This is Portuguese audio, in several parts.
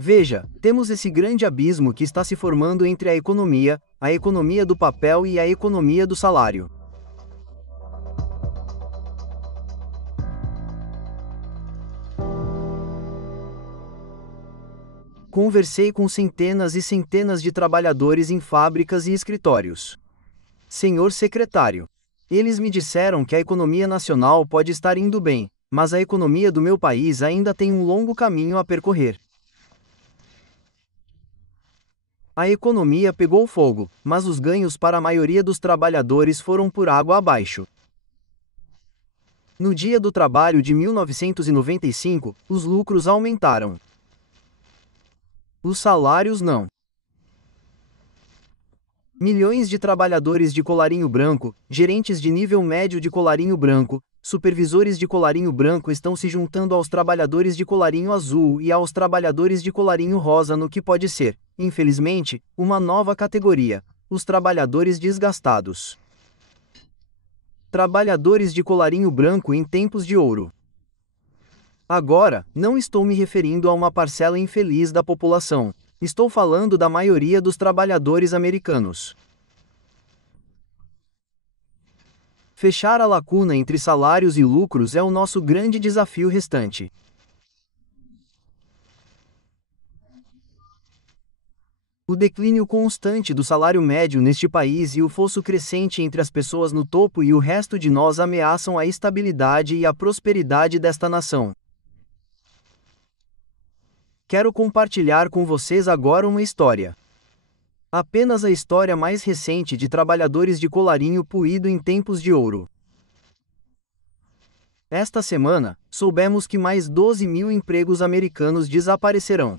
Veja, temos esse grande abismo que está se formando entre a economia do papel e a economia do salário. Conversei com centenas e centenas de trabalhadores em fábricas e escritórios. Senhor secretário, eles me disseram que a economia nacional pode estar indo bem, mas a economia do meu país ainda tem um longo caminho a percorrer. A economia pegou fogo, mas os ganhos para a maioria dos trabalhadores foram por água abaixo. No Dia do Trabalho de 1995, os lucros aumentaram. Os salários não. Milhões de trabalhadores de colarinho branco, gerentes de nível médio de colarinho branco, supervisores de colarinho branco estão se juntando aos trabalhadores de colarinho azul e aos trabalhadores de colarinho rosa no que pode ser, infelizmente, uma nova categoria: os trabalhadores desgastados. Trabalhadores de colarinho branco em tempos de ouro. Agora, não estou me referindo a uma parcela infeliz da população. Estou falando da maioria dos trabalhadores americanos. Fechar a lacuna entre salários e lucros é o nosso grande desafio restante. O declínio constante do salário médio neste país e o fosso crescente entre as pessoas no topo e o resto de nós ameaçam a estabilidade e a prosperidade desta nação. Quero compartilhar com vocês agora uma história. Apenas a história mais recente de trabalhadores de colarinho puído em tempos de ouro. Esta semana, soubemos que mais 12 mil empregos americanos desaparecerão.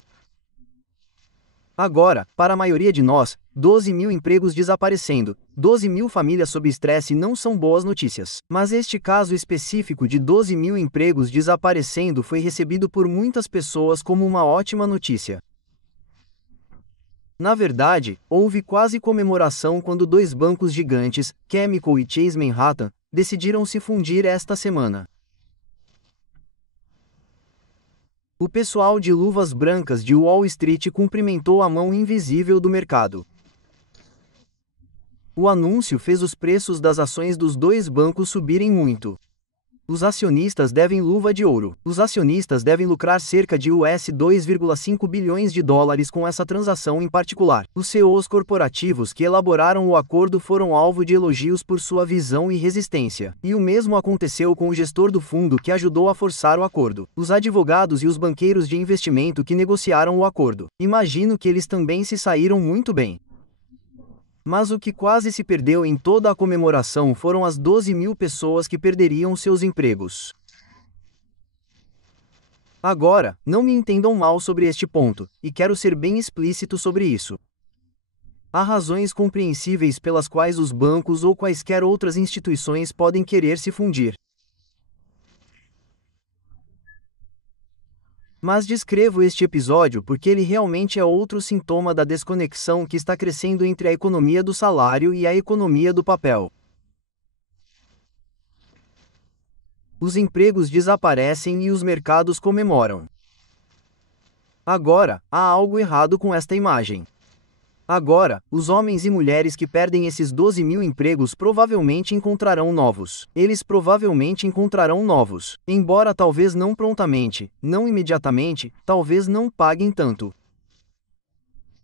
Agora, para a maioria de nós, 12 mil empregos desaparecendo, 12 mil famílias sob estresse não são boas notícias. Mas este caso específico de 12 mil empregos desaparecendo foi recebido por muitas pessoas como uma ótima notícia. Na verdade, houve quase comemoração quando dois bancos gigantes, Chemical e Chase Manhattan, decidiram se fundir esta semana. O pessoal de luvas brancas de Wall Street cumprimentou a mão invisível do mercado. O anúncio fez os preços das ações dos dois bancos subirem muito. Os acionistas devem luva de ouro. Os acionistas devem lucrar cerca de US$ 2,5 bilhões com essa transação em particular. Os CEOs corporativos que elaboraram o acordo foram alvo de elogios por sua visão e resistência. E o mesmo aconteceu com o gestor do fundo que ajudou a forçar o acordo. Os advogados e os banqueiros de investimento que negociaram o acordo. Imagino que eles também se saíram muito bem. Mas o que quase se perdeu em toda a comemoração foram as 12 mil pessoas que perderiam seus empregos. Agora, não me entendam mal sobre este ponto, e quero ser bem explícito sobre isso. Há razões compreensíveis pelas quais os bancos ou quaisquer outras instituições podem querer se fundir. Mas descrevo este episódio porque ele realmente é outro sintoma da desconexão que está crescendo entre a economia do salário e a economia do papel. Os empregos desaparecem e os mercados comemoram. Agora, há algo errado com esta imagem. Agora, os homens e mulheres que perdem esses 12 mil empregos provavelmente encontrarão novos. Eles provavelmente encontrarão novos, embora talvez não prontamente, não imediatamente, talvez não paguem tanto.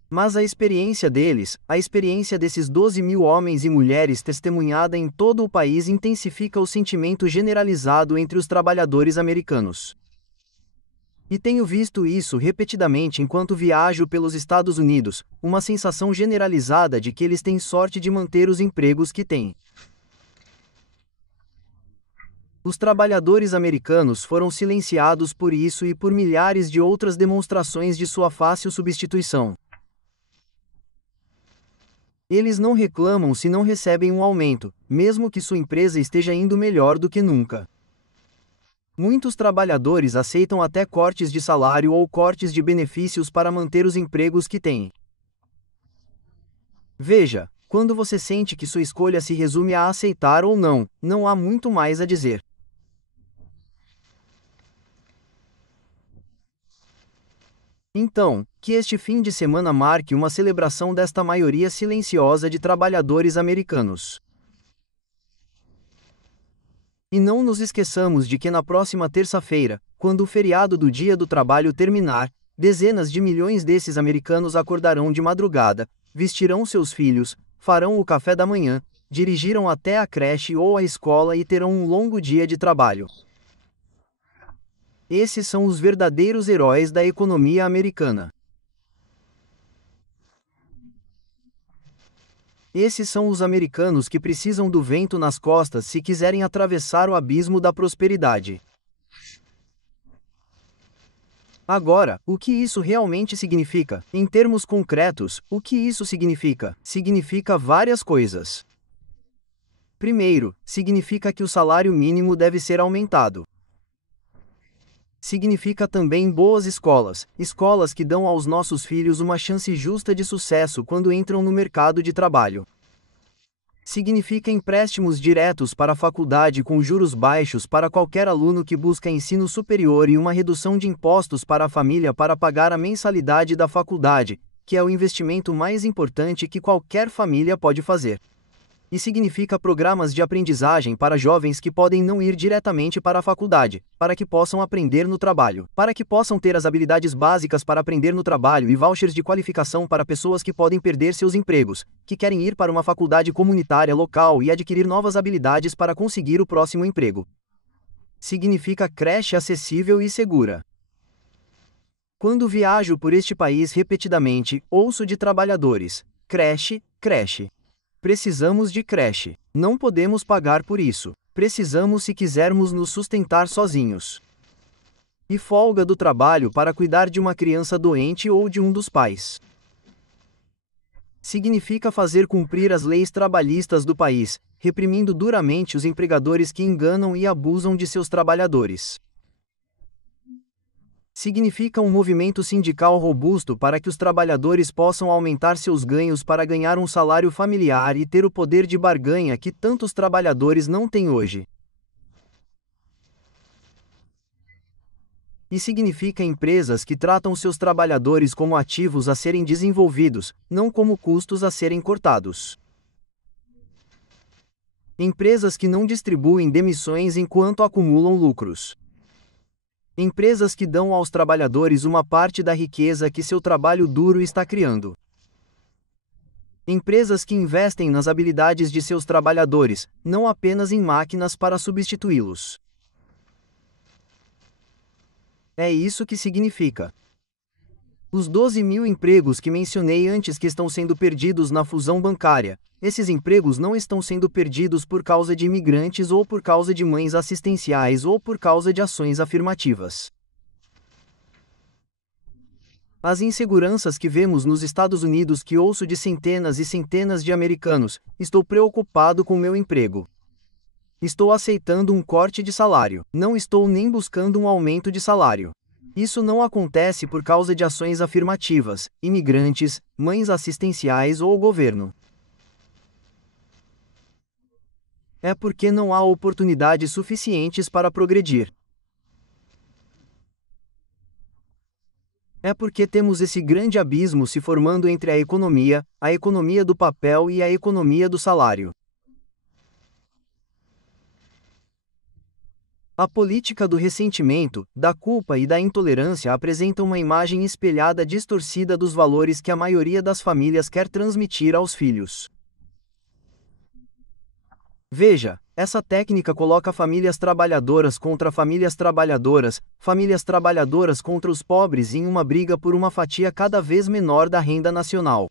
Mas a experiência deles, a experiência desses 12 mil homens e mulheres testemunhada em todo o país intensifica o sentimento generalizado entre os trabalhadores americanos. E tenho visto isso repetidamente enquanto viajo pelos Estados Unidos, uma sensação generalizada de que eles têm sorte de manter os empregos que têm. Os trabalhadores americanos foram silenciados por isso e por milhares de outras demonstrações de sua fácil substituição. Eles não reclamam se não recebem um aumento, mesmo que sua empresa esteja indo melhor do que nunca. Muitos trabalhadores aceitam até cortes de salário ou cortes de benefícios para manter os empregos que têm. Veja, quando você sente que sua escolha se resume a aceitar ou não, não há muito mais a dizer. Então, que este fim de semana marque uma celebração desta maioria silenciosa de trabalhadores americanos. E não nos esqueçamos de que na próxima terça-feira, quando o feriado do Dia do Trabalho terminar, dezenas de milhões desses americanos acordarão de madrugada, vestirão seus filhos, farão o café da manhã, dirigirão até a creche ou a escola e terão um longo dia de trabalho. Esses são os verdadeiros heróis da economia americana. Esses são os americanos que precisam do vento nas costas se quiserem atravessar o abismo da prosperidade. Agora, o que isso realmente significa? Em termos concretos, o que isso significa? Significa várias coisas. Primeiro, significa que o salário mínimo deve ser aumentado. Significa também boas escolas, escolas que dão aos nossos filhos uma chance justa de sucesso quando entram no mercado de trabalho. Significa empréstimos diretos para a faculdade com juros baixos para qualquer aluno que busca ensino superior e uma redução de impostos para a família para pagar a mensalidade da faculdade, que é o investimento mais importante que qualquer família pode fazer. E significa programas de aprendizagem para jovens que podem não ir diretamente para a faculdade, para que possam aprender no trabalho, para que possam ter as habilidades básicas para aprender no trabalho e vouchers de qualificação para pessoas que podem perder seus empregos, que querem ir para uma faculdade comunitária local e adquirir novas habilidades para conseguir o próximo emprego. Significa creche acessível e segura. Quando viajo por este país repetidamente, ouço de trabalhadores: creche, creche. Precisamos de creche. Não podemos pagar por isso. Precisamos se quisermos nos sustentar sozinhos. E folga do trabalho para cuidar de uma criança doente ou de um dos pais. Significa fazer cumprir as leis trabalhistas do país, reprimindo duramente os empregadores que enganam e abusam de seus trabalhadores. Significa um movimento sindical robusto para que os trabalhadores possam aumentar seus ganhos para ganhar um salário familiar e ter o poder de barganha que tantos trabalhadores não têm hoje. E significa empresas que tratam seus trabalhadores como ativos a serem desenvolvidos, não como custos a serem cortados. Empresas que não distribuem demissões enquanto acumulam lucros. Empresas que dão aos trabalhadores uma parte da riqueza que seu trabalho duro está criando. Empresas que investem nas habilidades de seus trabalhadores, não apenas em máquinas para substituí-los. É isso que significa. Os 12 mil empregos que mencionei antes que estão sendo perdidos na fusão bancária, esses empregos não estão sendo perdidos por causa de imigrantes ou por causa de mães assistenciais ou por causa de ações afirmativas. As inseguranças que vemos nos Estados Unidos que ouço de centenas e centenas de americanos: estou preocupado com meu emprego. Estou aceitando um corte de salário. Não estou nem buscando um aumento de salário. Isso não acontece por causa de ações afirmativas, imigrantes, mães assistenciais ou governo. É porque não há oportunidades suficientes para progredir. É porque temos esse grande abismo se formando entre a economia do papel e a economia do salário. A política do ressentimento, da culpa e da intolerância apresenta uma imagem espelhada distorcida dos valores que a maioria das famílias quer transmitir aos filhos. Veja, essa técnica coloca famílias trabalhadoras contra os pobres em uma briga por uma fatia cada vez menor da renda nacional.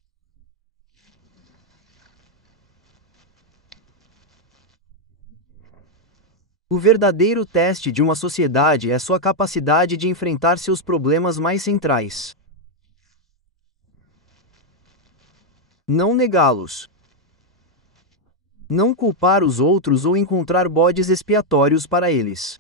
O verdadeiro teste de uma sociedade é sua capacidade de enfrentar seus problemas mais centrais. Não negá-los. Não culpar os outros ou encontrar bodes expiatórios para eles.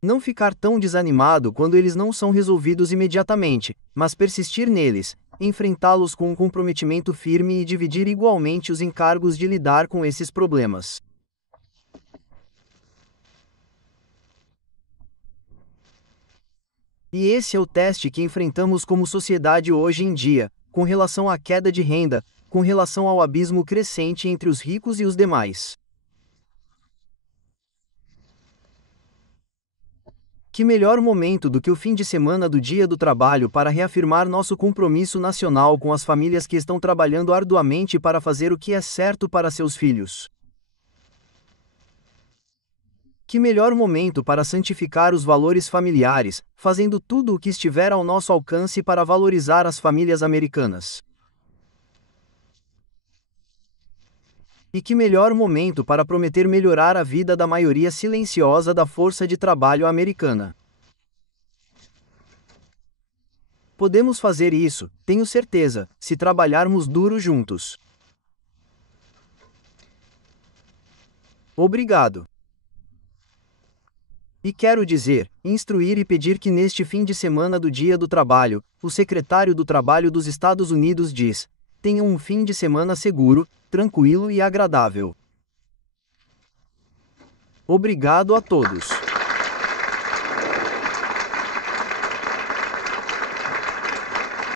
Não ficar tão desanimado quando eles não são resolvidos imediatamente, mas persistir neles, enfrentá-los com um comprometimento firme e dividir igualmente os encargos de lidar com esses problemas. E esse é o teste que enfrentamos como sociedade hoje em dia, com relação à queda de renda, com relação ao abismo crescente entre os ricos e os demais. Que melhor momento do que o fim de semana do Dia do Trabalho para reafirmar nosso compromisso nacional com as famílias que estão trabalhando arduamente para fazer o que é certo para seus filhos. Que melhor momento para santificar os valores familiares, fazendo tudo o que estiver ao nosso alcance para valorizar as famílias americanas. E que melhor momento para prometer melhorar a vida da maioria silenciosa da força de trabalho americana. Podemos fazer isso, tenho certeza, se trabalharmos duro juntos. Obrigado. E quero dizer, instruir e pedir que neste fim de semana do Dia do Trabalho, o secretário do Trabalho dos Estados Unidos diz: tenham um fim de semana seguro, tranquilo e agradável. Obrigado a todos.